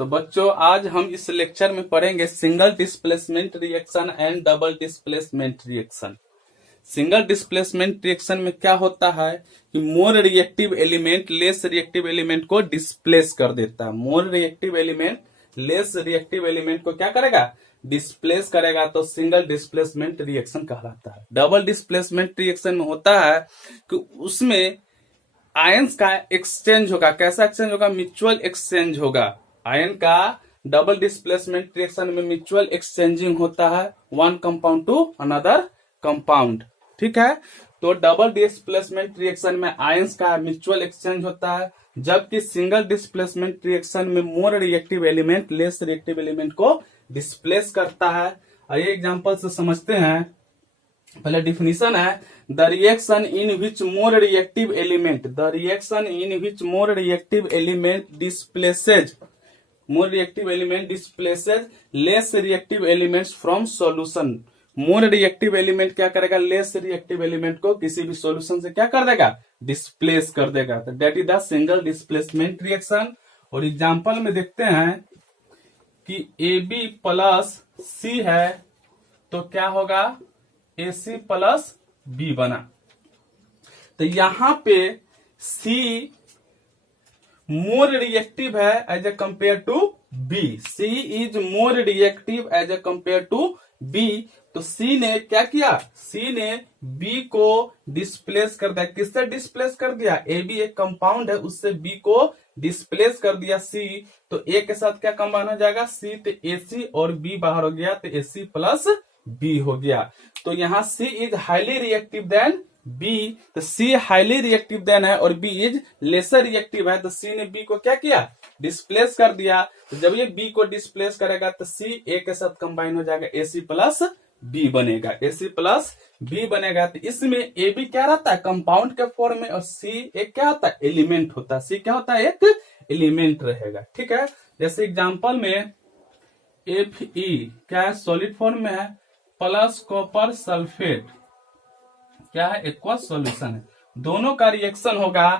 तो बच्चों आज हम इस लेक्चर में पढ़ेंगे single displacement reaction and double displacement reaction. Single displacement reaction में क्या होता है कि मोर reactive element less reactive element को डिस्प्लेस कर देता है। मोर reactive element less reactive element को क्या करेगा, डिस्प्लेस करेगा, तो सिंगल डिस्प्लेसमेंट रिएक्शन कहलाता है। डबल डिस्प्लेसमेंट रिएक्शन में होता है कि उसमें आयंस का एक्सचेंज होगा। कैसा एक्सचेंज होगा, म्यूचुअल एक्सचेंज होगा। आयन का डबल डिस्प्लेसमेंट रिएक्शन में म्यूचुअल एक्सचेंजिंग होता है one compound to another compound. ठीक है, तो डबल डिस्प्लेसमेंट रिएक्शन में आयंस का म्यूचुअल एक्सचेंज होता है, जबकि सिंगल डिस्प्लेसमेंट रिएक्शन में more reactive element less reactive element को डिस्प्लेस करता है। आइए एग्जांपल से समझते हैं। पहले डिफिनीशन है, the reaction in which more reactive element, the reaction in which more reactive element displaces, more reactive element displaces less reactive elements from solution. More reactive element क्या करेगा, लेस रिएक्टिव एलिमेंट को किसी भी solution से क्या कर देगा, displace कर देगा। तो that is the single displacement reaction. और एग्जांपल में देखते हैं कि AB प्लस C है तो क्या होगा, AC प्लस B बना। तो यहां पे C मोर रिएक्टिव है as A compare to B। C is more reactive as A compare to B। तो C ने क्या किया, C ने B को डिस्प्लेस कर दिया। किससे डिस्प्लेस कर दिया, AB एक कंपाउंड है, उससे B को डिस्प्लेस कर दिया C। तो A के साथ क्या कंबाइन हो जाएगा, C, तो AC और B बाहर हो गया, तो AC प्लस B हो गया। तो यहाँ C is highly reactive than B, तो C हाईली रिएक्टिव देन है और B इज लेसर रिएक्टिव है। तो C ने B को क्या किया, डिस्प्लेस कर दिया। तो जब ये B को डिस्प्लेस करेगा तो C A के साथ कंबाइन हो जाएगा, AC प्लस B बनेगा, AC प्लस B बनेगा। तो इसमें AB क्या रहता है, कंपाउंड के फॉर्म में, और C एक क्या होता है, एलिमेंट होता है। C क्या होता है, एक एलिमेंट रहेगा। ठीक है, जैसे एग्जांपल में Fe क्या है, सॉलिड फॉर्म में है, प्लस कॉपर सल्फेट क्या है, एक्वस सॉल्यूशन है। दोनों का रिएक्शन होगा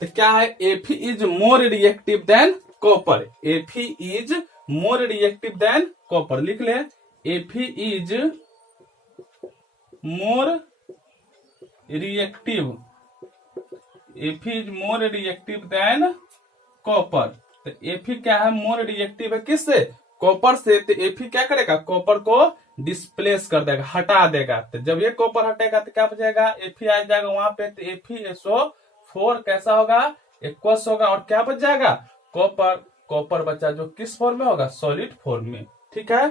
तो क्या है, Fe is more reactive than copper. Fe is more reactive than copper, लिख ले, Fe is more reactive, Fe is more reactive than copper. तो Fe क्या है, मोर रिएक्टिव है किससे, कॉपर से। तो Fe क्या करेगा, कॉपर को डिस्प्लेस कर देगा, हटा देगा। तो जब ये कॉपर हटेगा तो क्या बचेगा, Fe आ जाएगा वहां पे, तो FeSO4 कैसा होगा, एक्वस होगा, और क्या बच जाएगा, कॉपर। कॉपर बचा जो किस फॉर्म में होगा, सॉलिड फॉर्म में। ठीक है,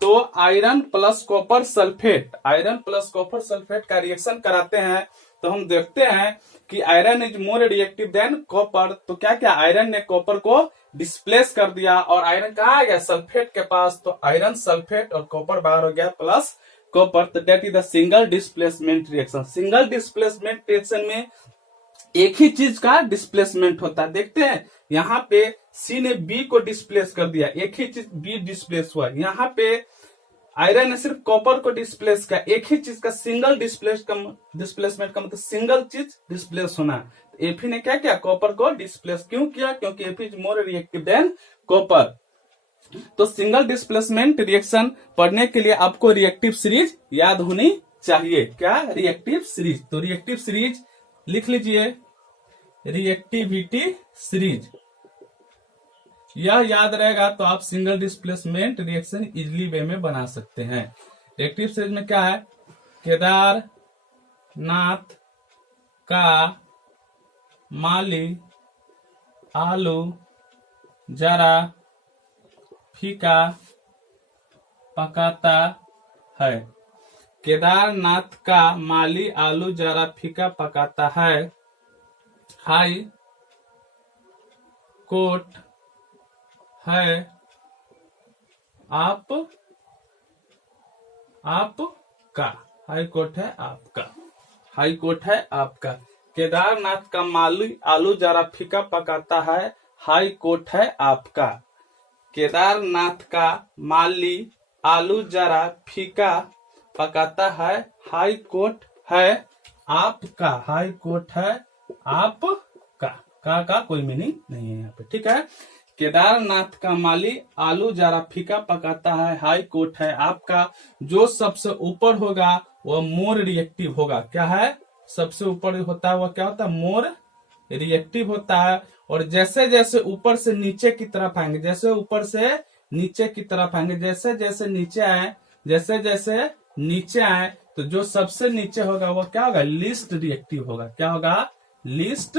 तो iron plus copper sulphate, iron plus copper sulphate का रिएक्शन कराते हैं। तो हम देखते हैं कि iron is more reactive than copper. तो क्या क्या, आयरन ने कॉपर को डिस्प्लेस कर दिया और आयरन कहाँ आ गया, सल्फेट के पास। तो आयरन सल्फेट और कॉपर बाहर हो गया, प्लस कॉपर। तो that is the single displacement reaction. Single displacement reaction में एक ही चीज का डिस्प्लेसमेंट होता है। देखते हैं यहाँ पे C ने B को डिस्प्लेस कर दिया, एक ही चीज B डिस्प्लेस हुआ। यहाँ पे आयरन ने सिर्फ कॉपर को डिस्प्लेस किया, एक ही चीज का सिंगल डिस्प्लेसमेंट का मतलब सिंगल चीज डिस्प्लेस होना। तो Fe ने क्या किया, कॉपर को डिस्प्लेस क्यों किया, क्योंकि Fe is more reactive than copper. तो सिंगल डिस्प्लेसमेंट रिएक्शन पढ़ने के लिए आपको रिएक्टिव सीरीज याद होनी चाहिए। क्या, रिएक्टिव सीरीज। तो रिएक्टिव सीरीज लिख लीजिए, रिएक्टिविटी सीरीज, यह याद रहेगा तो आप single displacement reaction easily way में बना सकते हैं। रिएक्टिव सीरीज में क्या है, केदारनाथ का माली आलू जरा फीका पकाता है। केदारनाथ का माली आलू जरा फीका पकाता है। हाई कोर्ट है आपका, हाई कोर्ट है आपका, हाई कोर्ट है आपका। केदारनाथ का माली आलू जरा फीका पकाता है, हाई कोर्ट है आपका। केदारनाथ का माली आलू जरा फीका पकाता है, हाई कोर्ट है आपका, हाई कोर्ट है आपका। का कोई मीनिंग नहीं है यहाँ पे। ठीक है, केदारनाथ का माली आलू जरा फीका पकाता है, हाई कोर्ट है आपका, जो सबसे ऊपर होगा वह मोर रिएक्टिव होगा। क्या है? सबसे ऊपर होता है वह क्या होता है? मोर रिएक्टिव होता है। और जैसे जैसे ऊपर से नीचे की तरफ आएंगे, जैसे ऊपर से नीचे की तरफ आएंगे, जैसे जैसे नीचे आए, जैसे जैसे नीचे आए, तो जो सबसे नीचे होगा वो क्या होगा? लीस्ट रिएक्टिव होगा। क्या होगा? Least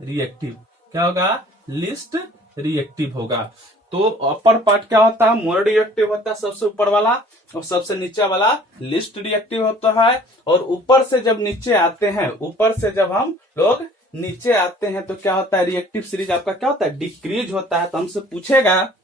reactive. क्या होगा? लीस्ट रिएक्टिव होगा। तो अपर पार्ट क्या होता है? मोर रिएक्टिव होता है सबसे ऊपर वाला, और सबसे नीचे वाला लीस्ट रिएक्टिव होता है। और ऊपर से जब नीचे आते हैं, ऊपर से जब हम लोग नीचे आते हैं तो क्या होता है? रिएक्टिव सीरीज आपका क्या होता है? डिक्रीज होता है। तो हमसे पूछेगा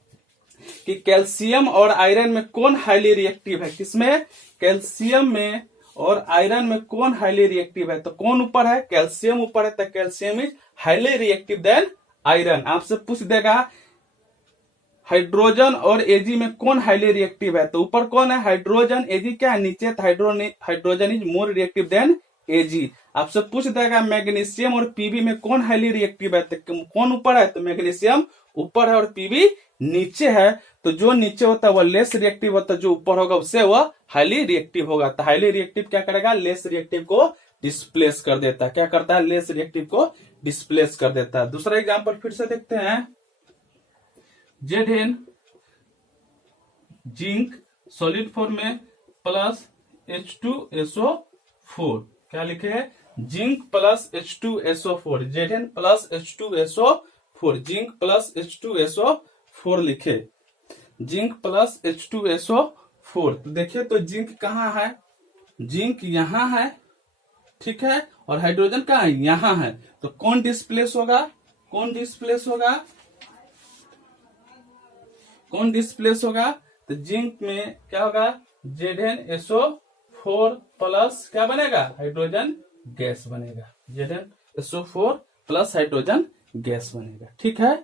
कि कैल्शियम और आयरन में कौन हाईली रिएक्टिव है? किसमें? कैल्शियम में और आयरन में कौन हाईली रिएक्टिव है? तो कौन ऊपर है? कैल्शियम ऊपर है, तो calcium is highly reactive than iron. आपसे पूछ देगा हाइड्रोजन और एजी में कौन हाईली रिएक्टिव है? तो ऊपर कौन है? हाइड्रोजन। एजी क्या है? नीचे। तो hydrogen is more reactive than AG. आपसे पूछ देगा मैग्नीशियम और पीबी में कौन हाईली रिएक्टिव है? तो कौन ऊपर है? तो मैग्नीशियम ऊपर है और पीबी नीचे है। तो जो नीचे होता है वह लेस रिएक्टिव होता है, जो ऊपर होगा उससे वह हाईली रिएक्टिव होगा। तो हाईली रिएक्टिव क्या करेगा? लेस रिएक्टिव को डिस्प्लेस कर देता है। क्या करता है? लेस रिएक्टिव को डिस्प्लेस कर देता है। दूसरा एग्जांपल फिर से देखते हैं। Zn जिंक सॉलिड फॉर्म में प्लस H2SO4। क्या लिखे हैं? Zinc plus H2SO4। Zn plus H2SO4, zinc plus H2SO4 लिखे। Zinc plus H2SO4। तो देखिए तो जिंक कहाँ है? जिंक यहाँ है, ठीक है, और हाइड्रोजन कहाँ है? यहाँ है। तो कौन डिस्प्लेस होगा? कौन डिस्प्लेस होगा? कौन डिस्प्लेस होगा? तो जिंक में क्या होगा? ZnSO4 प्लस क्या बनेगा? हाइड्रोजन गैस बनेगा। ZnSO4 प्लस हाइड्रोजन गैस बनेगा, ठीक है।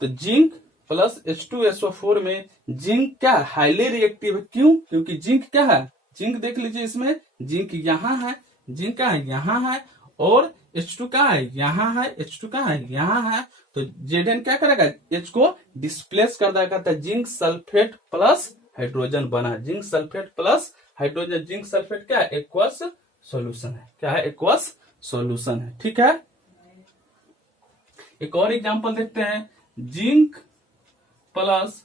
तो जिंक प्लस H2SO4 में जिंक क्या? हाईली रिएक्टिव है। क्यों? क्योंकि जिंक क्या है? जिंक देख लीजिए, इसमें जिंक यहाँ है, जिंक का है यहाँ है, और H2 का है यहाँ है, H2 का है यहाँ है। तो Zn क्या करेगा? H को डिस्प्लेस कर देगा। तो जिंक सल्फेट प्लस हाइड्रोजन बना। Zinc sulphate plus hydrogen. Zinc sulphate क्या है? एक्वस सॉल्यूशन है। क्या है? एक्वस सॉल्यूशन है, ठीक है। एक और एग्जांपल देखते हैं। Zinc plus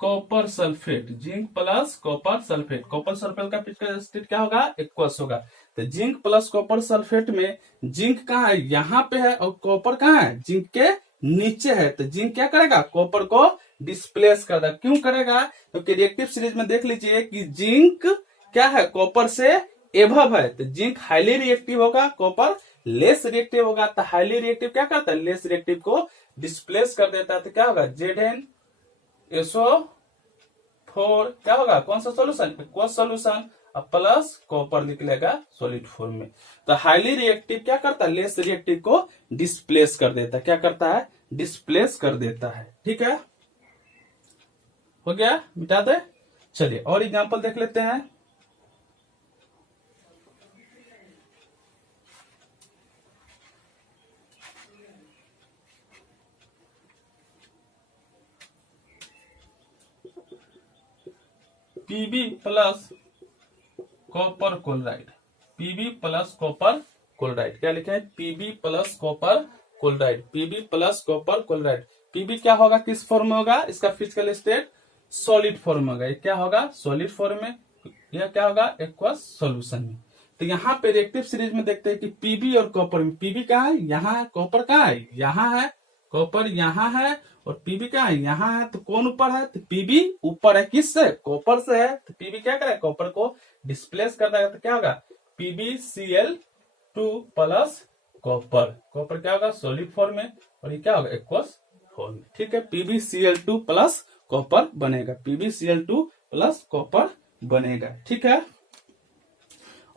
copper sulphate. Zinc plus copper sulphate. Copper sulphate का फिजिकल स्टेट क्या होगा? एक्वस होगा। तो जिंक प्लस कॉपर सल्फेट में जिंक कहाँ है? यहाँ पे है, और कॉपर कहाँ है? जिंक के नीचे है। तो जिंक क्या करेगा? कॉपर को डिस्प्लेस कर देगा। क्यों करेगा? क्योंकि रिएक्टिव सीरीज में देख लीजिए कि जिंक क्या है? कॉपर से एभव है। तो जिंक हाईली रिएक्टिव होगा, कॉपर लेस रिएक्टिव होगा। तो हाईली रिएक्टिव क्या करता है? लेस रिएक्टिव को डिस्प्लेस कर देता है। तो क्या होगा? ZnSO4 क्या होगा? कौन सा सोल्यूशन? Aqueous solution. अब प्लस कॉपर निकलेगा सॉलिड फॉर्म में। तो हाईली रिएक्टिव क्या करता है? लेस रिएक्टिव को डिस्प्लेस कर देता है। क्या करता है? डिस्प्लेस कर देता है, ठीक है। हो गया? मिटा दे। चलिए और एग्जांपल देख लेते हैं। Pb plus copper chloride. Pb plus copper chloride. क्या लिखा है? Pb plus copper chloride. Pb plus copper chloride. Pb क्या होगा? किस फॉर्म में होगा? इसका फिजिकल स्टेट सॉलिड फॉर्म में होगा। ये क्या होगा? सॉलिड फॉर्म में। यह क्या होगा? एक्वस सॉल्यूशन में। तो यहाँ पे रिएक्टिव सीरीज में देखते हैं कि पीबी और कॉपर में, पीबी कहाँ है? यहाँ है। कॉपर कहाँ है? यहाँ है। कॉपर यहाँ है, और पीबी कहाँ है? यहाँ है। तो कौन ऊपर है? तो पीबी ऊपर है। किससे? कॉपर से है। तो पीबी क्या करेगा? कॉपर को डिस्प्लेस कर देगा। तो क्या होगा? PbCl2 plus copper. कॉपर क्या होगा? सॉलिड फॉर्म में, और ये क्या होगा? एक्वस फॉर्म में, ठीक है। PbCl2 प्लस कॉपर बनेगा। PbCl2 प्लस कॉपर बनेगा, ठीक है।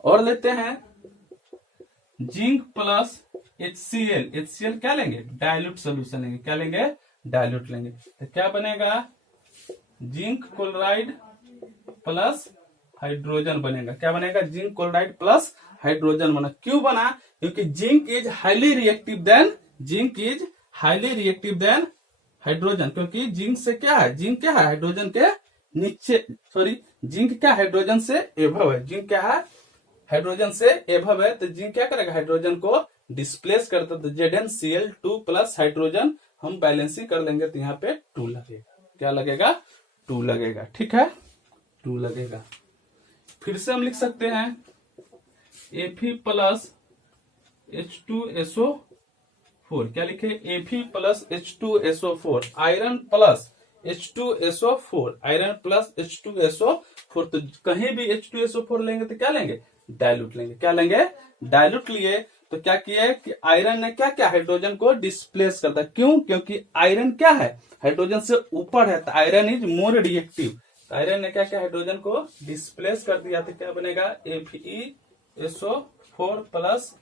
और लेते हैं जिंक प्लस HCl। HCl क्या लेंगे? डाइल्यूट सोल्यूशन लेंगे। क्या लेंगे? डाइल्यूट लेंगे। तो क्या बनेगा? जिंक क्लोराइड प्लस हाइड्रोजन बनेगा। क्या बनेगा? जिंक क्लोराइड प्लस हाइड्रोजन बना। क्यों बना? क्योंकि zinc is highly reactive than hydrogen, क्योंकि जिंक से क्या है, जिंक क्या है हाइड्रोजन के नीचे, सॉरी जिंक क्या हाइड्रोजन से एभव है, जिंक क्या है हाइड्रोजन से एभव है, तो जिंक क्या करेगा हाइड्रोजन को डिस्प्लेस करता है। तो ZnCl2 प्लस हाइड्रोजन हम बैलेंसिंग कर लेंगे तो यहाँ पे 2 लगेगा, क्या लगेगा 2 लगेगा, ठीक है 2 लगेगा। फिर से हम लिख सकते हैं Fe प्लस H2SO4, क्या लिखे Fe plus H2SO4, iron plus H2SO4, iron plus H2SO4, तो कहीं भी H2SO4 लेंगे तो क्या लेंगे डायलूट लेंगे, क्या लेंगे डायलूट लिए, तो क्या किया कि आयरन ने क्या क्या हाइड्रोजन को डिस्प्लेस करता है, क्यों, क्योंकि आयरन क्या है हाइड्रोजन से ऊपर है, तो आयरन इज मोर रिएक्टिव, तो आयरन ने क्या क्या हाइड्रोजन को डिस्प्लेस कर दिया, तो क्या बनेगा FeSO4 प्लस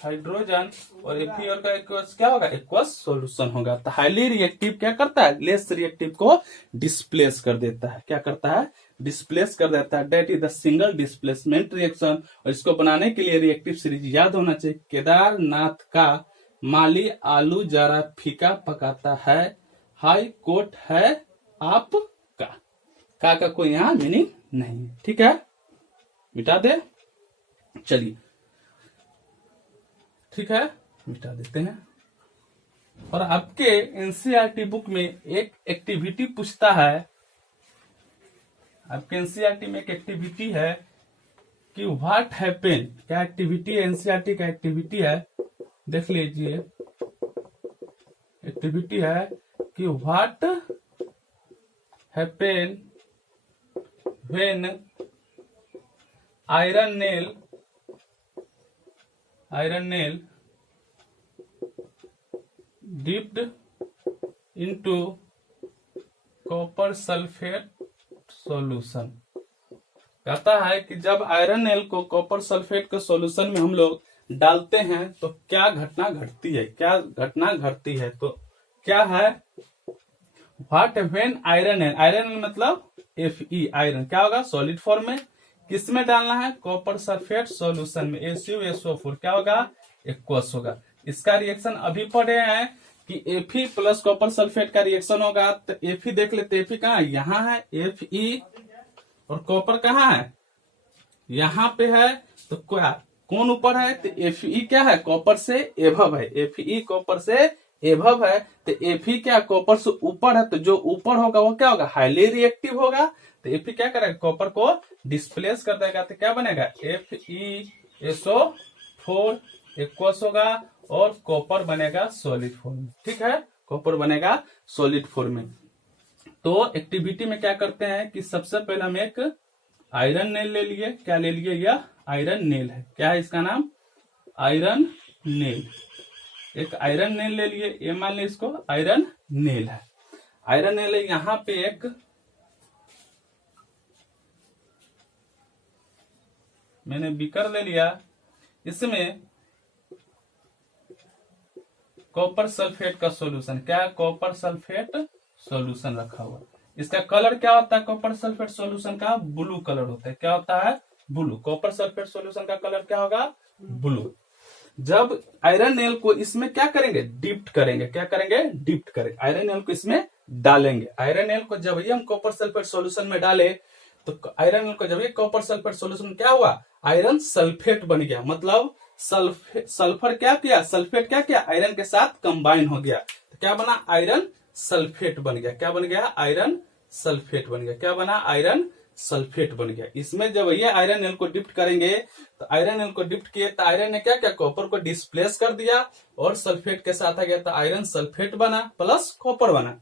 हाइड्रोजन, और Fe और का इक्वस क्या होगा इक्वस सॉल्यूशन होगा। तो हाईली रिएक्टिव क्या करता है लेस रिएक्टिव को डिस्प्लेस कर देता है, क्या करता है डिस्प्लेस कर देता है, that is the single displacement reaction. और इसको बनाने के लिए रिएक्टिव सीरीज याद होना चाहिए, केदारनाथ का माली आलू जरा फीका पकाता है, हाई कोर्ट है आपका, का कोई यहाँ मीनिंग नहीं है, ठीक है मिटा दे, चलिए ठीक है मिटा देते हैं। और आपके एनसीईआरटी बुक में एक एक्टिविटी पूछता है, आपके एनसीईआरटी में एक एक्टिविटी है कि व्हाट हैपेन, क्या एक्टिविटी है एनसीईआरटी का एक्टिविटी है, देख लीजिए एक्टिविटी है कि what happen when iron nail dipped into copper sulphate solution. कहता है कि जब आयरन नेल को कॉपर सल्फेट के सॉल्यूशन में हम लोग डालते हैं तो क्या घटना घटती है, क्या घटना घटती है, तो क्या है what when iron nail, iron nail मतलब Fe आयरन, क्या होगा सॉलिड फॉर्म में, किसमें डालना है कॉपर सल्फेट सॉल्यूशन में, ACuSO4 क्या होगा एक्वस होगा। इसका रिएक्शन अभी पढ़े हैं कि Fe प्लस कॉपर सल्फेट का रिएक्शन होगा, तो Fe देख लेते, Fe कहाँ है यहाँ है Fe, और कॉपर कहाँ है यहाँ पे है, तो क्या कौन ऊपर है, तो Fe क्या है कॉपर से एभव है, Fe कॉपर से एभव है, तो Fe क्या कॉपर से ऊपर है, तो जो ऊपर होगा वो क्या होगा हाईली रिएक्टिव होगा, तो Fe क्या करेगा कॉपर को डिस्प्लेस कर देगा, तो क्या बनेगा FeSO4 एक्वस होगा, और कॉपर बनेगा सॉलिड फॉर्म में, ठीक है कॉपर बनेगा सॉलिड फॉर्म में। तो एक्टिविटी में क्या करते हैं कि सबसे पहले हम एक आयरन नेल ले लिए, क्या ले लिए यह आयरन नेल है, क्या है इसका नाम आयरन नेल, एक आयरन नेल ले लिए, ये मान लीजिए इसको आयरन नेल है, आयरन नेल है, यहाँ पे एक मैंने बीकर ले लिया, इसमें कॉपर सल्फेट का सॉल्यूशन, क्या कॉपर सल्फेट सॉल्यूशन रखा हुआ, इसका कलर क्या होता है कॉपर सल्फेट सॉल्यूशन का ब्लू कलर होता है, क्या होता है ब्लू, कॉपर सल्फेट सॉल्यूशन का कलर क्या होगा ब्लू। जब आयरन नेल को इसमें क्या करेंगे डिप्ट करेंगे, क्या करेंगे डिप्ट करेंगे, आयरन नेल को इसमें डालेंगे, आयरन नेल को जब ये हम कॉपर सल्फेट सॉल्यूशन में डाले तो आयरन नेल को जब ये कॉपर सल्फेट सॉल्यूशन क्या हुआ आयरन सल्फेट बन गया, मतलब सल्फर क्या किया सल्फेट क्या किया आयरन के साथ कंबाइन हो गया, तो क्या बना आयरन सल्फेट बन गया, क्या बन गया आयरन सल्फेट बन गया, क्या बना आयरन सल्फेट बन गया। इसमें जब ये आयरन नेल को डिप्ट करेंगे तो आयरन नेल को डिप्ट किए तो आयरन ने क्या किया कॉपर को डिस्प्लेस कर दिया और सल्फेट के साथ आ गया, तो आयरन सल्फेट बना प्लस कॉपर बना।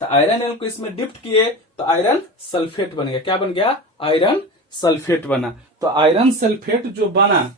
तो आयरन नेल को इसमें डिप्ट किए तो आयरन सल्फेट बन गया, क्या बन गया आयरन सल्फेट बना। तो आयरन सल्फेट जो बना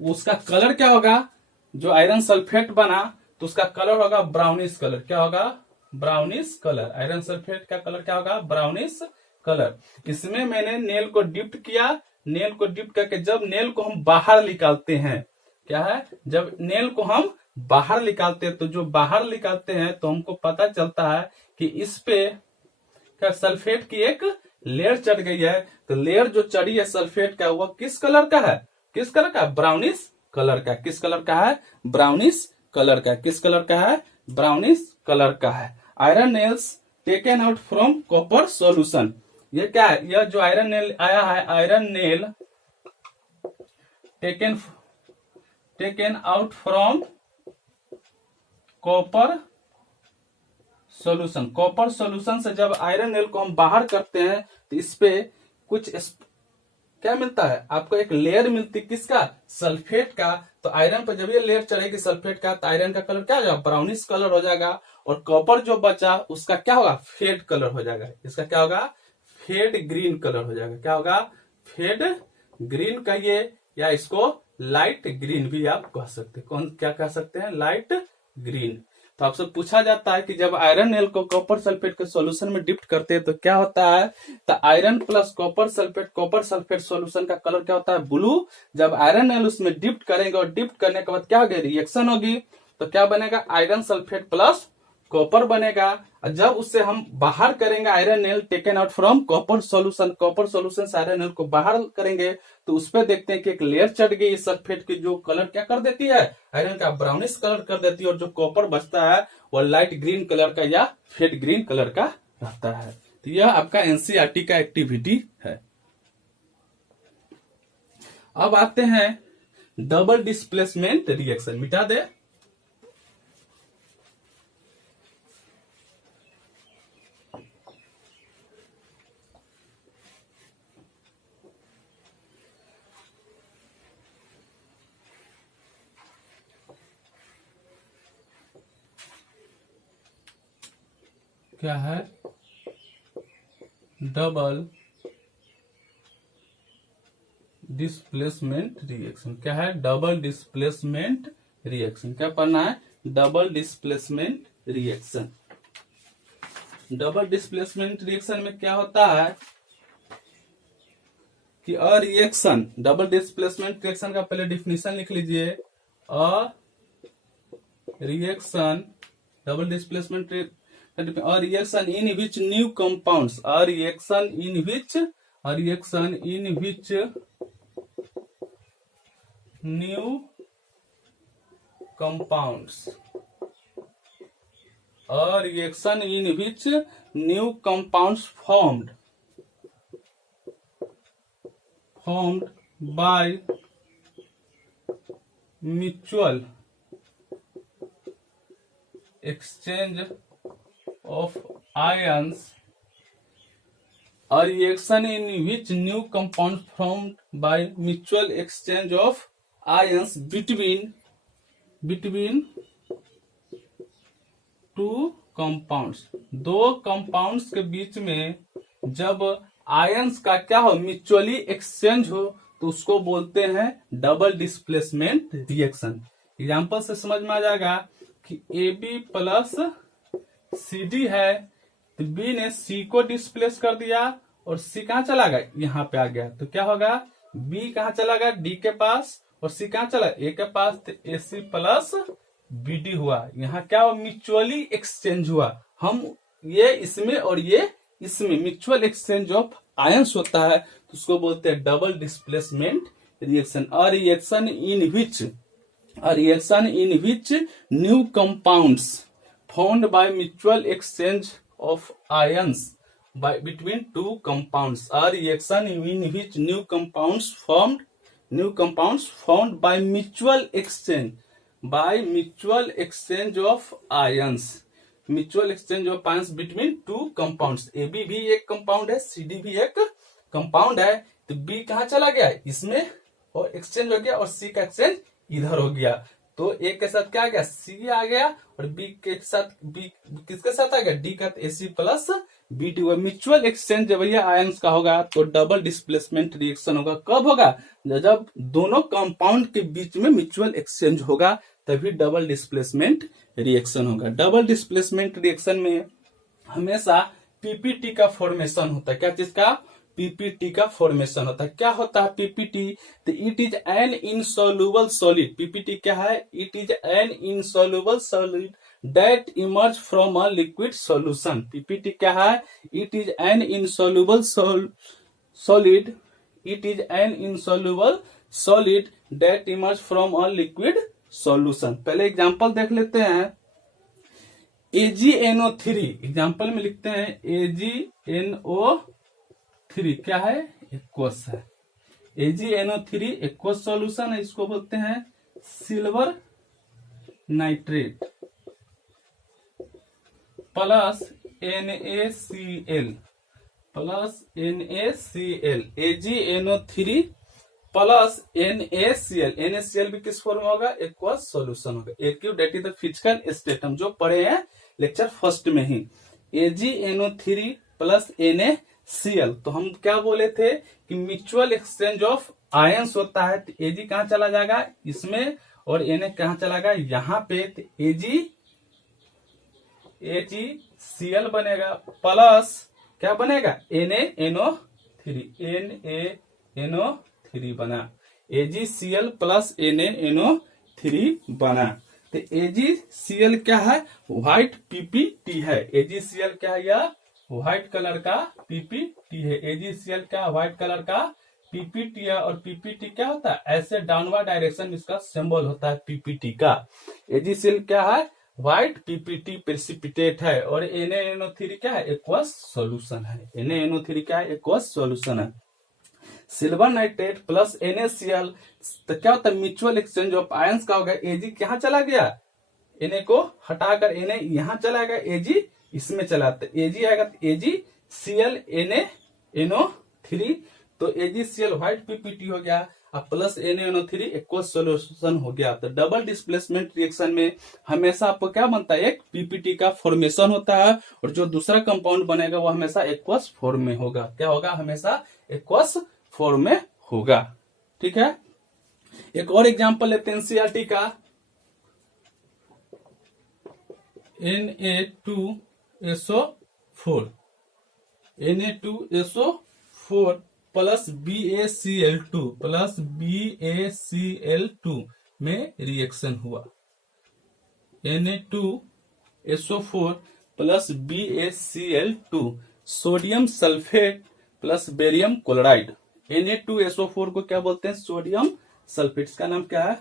उसका कलर क्या होगा, जो आयरन सल्फेट बना तो उसका कलर होगा ब्राउनिश कलर, क्या होगा ब्राउनिश कलर, आयरन सल्फेट का कलर क्या होगा ब्राउनिश कलर। इसमें मैंने नेल को डिप्ट किया, नेल को डिप्ट करके जब नेल को हम बाहर निकालते हैं, क्या है जब नेल को हम बाहर निकालते हैं तो जो बाहर निकालते हैं तो हमको पता चलता है कि इस पे क्या सल्फेट की एक लेयर चढ़ गई है, तो लेयर जो चढ़ी है सल्फेट का वह किस कलर का है, किस कलर का ब्राउनिश कलर का, किस कलर का है ब्राउनिश कलर का, किस कलर का है ब्राउनिश कलर का है। Iron nails taken out from copper solution. ये क्या है, यह जो आयरन नेल आया है, iron nail taken out from copper solution. Copper solution से जब आयरन नेल को हम बाहर करते हैं तो इस पे कुछ क्या मिलता है आपको, एक लेयर मिलती है किसका, सल्फेट का। तो आयरन पर जब ये लेयर चढ़ेगी सल्फेट का तो आयरन का कलर क्या हो जाएगा, ब्राउनिश कलर हो जाएगा। और कॉपर जो बचा उसका क्या होगा, फेड कलर हो जाएगा। इसका क्या होगा, फेड ग्रीन कलर हो जाएगा। क्या होगा, फेड ग्रीन कहिए, या इसको लाइट ग्रीन भी आप कह सकते हैं। कौन क्या कह सकते हैं, लाइट ग्रीन। तो आपसे पूछा जाता है कि जब आयरन नेल को कॉपर सल्फेट के सॉल्यूशन में डिप्ट करते हैं तो क्या होता है, तो iron plus copper sulphate solution का कलर क्या होता है, ब्लू। जब आयरन नेल उसमें डिप्ट करेंगे और डिप्ट करने के बाद क्या होगी, रिएक्शन होगी, तो क्या बनेगा, आयरन सल्फेट प्लस कॉपर बनेगा। और जब उससे हम बाहर करेंगे iron nail taken out from copper solution से आयरन नेल को बाहर करेंगे तो उस पर देखते हैं कि एक लेयर चढ़ गई सल्फेट की, जो कलर क्या कर देती है, आयरन का ब्राउनिश कलर कर देती है। और जो कॉपर बचता है वो लाइट ग्रीन कलर का या फेड ग्रीन कलर का रहता है। तो यह आपका एनसीईआरटी का एक्टिविटी है। अब आते हैं डबल डिस्प्लेसमेंट रिएक्शन। मिटा दे। क्या है, डबल डिस्प्लेसमेंट रिएक्शन। क्या है, डबल डिस्प्लेसमेंट रिएक्शन। क्या पढ़ना है, double displacement reaction. Double displacement reaction में क्या होता है कि a reaction, double displacement reaction का पहले डिफिनेशन लिख लीजिए। A reaction, double displacement a reaction in which new compounds, a reaction in which new compounds, a reaction in which new compounds formed by mutual exchange of ions, a reaction in which new compounds formed by mutual exchange of ions between two compounds। दो compounds के बीच में जब ions का क्या हो, mutually exchange हो, तो उसको बोलते हैं डबल डिस्प्लेसमेंट रिएक्शन। एग्जांपल से समझ में आ जाएगा कि AB प्लस CD है, तो B ने C को डिस्प्लेस कर दिया और C कहां चला गया, यहां पे आ गया। तो क्या होगा, B कहां चला गया, D के पास, और C कहां चला, A के पास। तो AC प्लस BD हुआ। यहाँ क्या हुआ, म्यूचुअली एक्सचेंज हुआ। हम ये इसमें और ये इसमें म्यूचुअल एक्सचेंज ऑफ आयंस होता है, तो उसको बोलते हैं double displacement reaction. A reaction in which new compounds formed by mutual exchange of ions between two compounds, a reaction in which new compounds formed by mutual exchange of ions between two compounds। AB भी एक compound है, CD भी एक compound है। तो B कहां चला गया, इसमें, और एक्सचेंज हो गया, और C का एक्सचेंज इधर हो गया। तो ए के साथ क्या आ गया, C आ गया, और B के साथ B किसके साथ आ गया, D का, AC प्लस BD हुआ। म्यूचुअल एक्सचेंज जब ये आयंस का होगा तो डबल डिस्प्लेसमेंट रिएक्शन होगा। कब होगा, जब दोनों कंपाउंड के बीच में म्यूचुअल एक्सचेंज होगा, तभी डबल डिस्प्लेसमेंट रिएक्शन होगा। डबल डिस्प्लेसमेंट रिएक्शन में हमेशा PPT का फॉर्मेशन होता है। क्या चीज का, PPT का फॉर्मेशन होता है। क्या होता है PPT, तो it is an insoluble solid. PPT क्या है, it is an insoluble solid that emerge from a liquid solution. PPT क्या है, it is an insoluble solid, it is an insoluble solid that emerge from a liquid solution. पहले example देख लेते हैं AgNO3 example में लिखते हैं AgNO3 क्या है, एक्वस है। AgNO3 एक्वस सॉल्यूशन है, इसको बोलते हैं silver nitrate plus NaCl AgNO3 plus NaCl भी किस फॉर्म में होगा, एक्वस सॉल्यूशन होगा। Active date is the physical state, हम जो पढ़े हैं लेक्चर फर्स्ट में ही। AgNO3 प्लस NaCl, तो हम क्या बोले थे कि म्यूचुअल एक्सचेंज ऑफ आयंस होता है। तो Ag कहां चला जाएगा, इसमें, और Na कहां चला गया, यहाँ पे। तो AgCl बनेगा प्लस क्या बनेगा, NaNO3 बना। AgCl प्लस NaNO3 बना। तो AgCl क्या है, व्हाइट PPT है। AgCl क्या है, यह व्हाइट कलर का PPT है। AgCl क्या, व्हाइट कलर का PPT है। और PPT क्या होता है, ऐसे डाउनवर्ड डायरेक्शन इसका सिंबल होता है PPT का। AgCl क्या है, व्हाइट PPT प्रेसिपिटेट है। और NaNO3 क्या है, एक्वस सॉल्यूशन है। NaNO3 क्या है, एक्वस सॉल्यूशन है। सिल्वर नाइट्रेट प्लस NaCl, तो क्या होता है, म्यूचुअल एक्सचेंज ऑफ आयंस का होगा। Ag कहां चला गया, Na को हटाकर Na यहां चला गया, Ag इसमें चला, तो Ag आएगा, तो AgCl NaNO3, तो AgCl व्हाइट PPT हो गया, अब प्लस NaNO3 एक्वस सॉल्यूशन हो गया। तो डबल डिस्प्लेसमेंट रिएक्शन में हमेशा आपको क्या बनता है, एक PPT का फॉर्मेशन होता है, और जो दूसरा कंपाउंड बनेगा वो हमेशा एक्वस फॉर्म में होगा। क्या होगा, हमेशा एक्वस फॉर्म में होगा। ठीक है, एक और एग्जांपल लेते हैं NCERT का। Na2SO4 प्लस BaCl2 में रिएक्शन हुआ। Na2SO4 plus BaCl2 sodium sulphate plus barium chloride. Na2SO4 को क्या बोलते हैं, सोडियम सल्फेट। इसका नाम क्या है,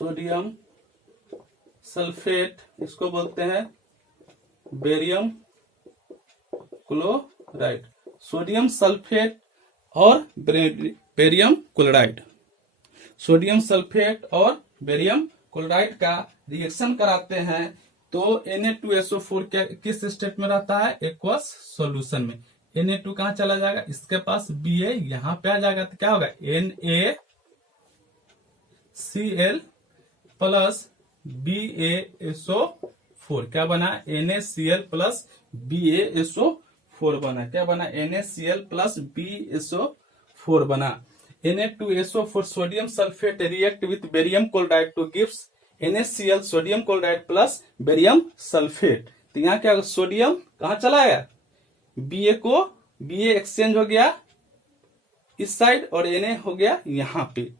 सोडियम सल्फेट। इसको बोलते हैं बेरियम क्लोराइड। सोडियम सल्फेट और बेरियम क्लोराइड, सोडियम सल्फेट और बेरियम क्लोराइड का रिएक्शन कराते हैं, तो Na2SO4 क्या किस स्टेट में रहता है, एक्वस सॉल्यूशन में। Na2 कहां चला जाएगा, इसके पास Ba यहां पे आ जाएगा, तो क्या होगा, NaCl प्लस BaSO4 क्या बना, NaCl प्लस BaSO4 बना। क्या बना, NaCl प्लस BaSO4 बना। Na2SO4 sodium sulphate react with barium chloride two gives NaCl sodium chloride plus barium sulphate. तो यहाँ क्या, सोडियम कहां चला गया, Ba एक्सचेंज हो गया इस साइड, और Na हो गया यहाँ पे।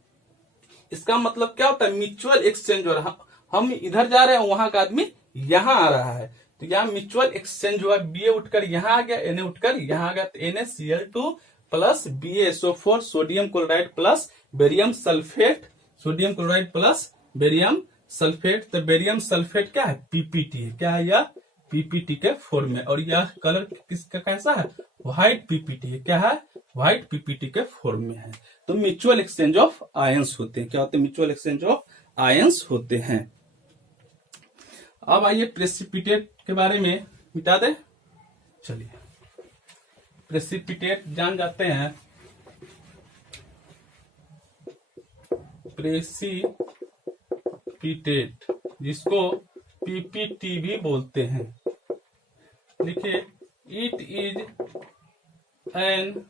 इसका मतलब क्या होता है, म्यूचुअल एक्सचेंज हो रहा, हम इधर जा रहे हैं, वहां का आदमी यहां आ रहा है, तो यहाँ म्यूचुअल एक्सचेंज हुआ। Ba उठकर यहां आ गया, Na उठकर यहां आ गया, तो NaCl2 plus BaSO4 sodium chloride plus barium sulphate, sodium chloride plus barium sulphate. तो बेरियम सल्फेट क्या है, PPT है। क्या है, यह PPT के फॉर्म में, और यह कलर किसका कैसा है, व्हाइट PPT है। क्या है, व्हाइट PPT के फॉर्म में है। तो म्यूचुअल एक्सचेंज ऑफ आयंस होते हैं। क्या होते हैं, म्यूचुअल एक्सचेंज ऑफ आयंस होते हैं। अब आइए प्रेसिपिटेट के बारे में मिटा दे। चलिए प्रेसिपिटेट जान जाते हैं। प्रेसिपिटेट जिसको PPT भी बोलते हैं, लिखिए, it is an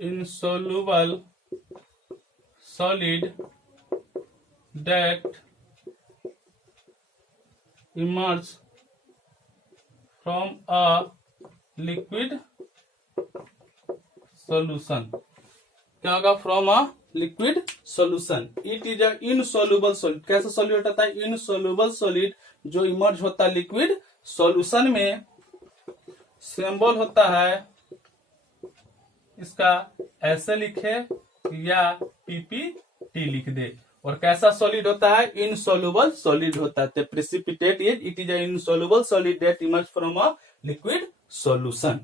insoluble solid that emerges from a liquid solution। क्या होगा, from a liquid solution. It is a insoluble solid. कैसा सॉल्यूट होता है, इनसोल्यूबल सॉलिड जो इमर्ज होता है लिक्विड सॉल्यूशन में। सिंबल होता है इसका, ऐसे लिखे या PPT लिख दे। और कैसा सॉलिड होता है? इनसॉल्युबल सॉलिड होता है। Precipitate it is a insoluble solid that emerge from a liquid solution.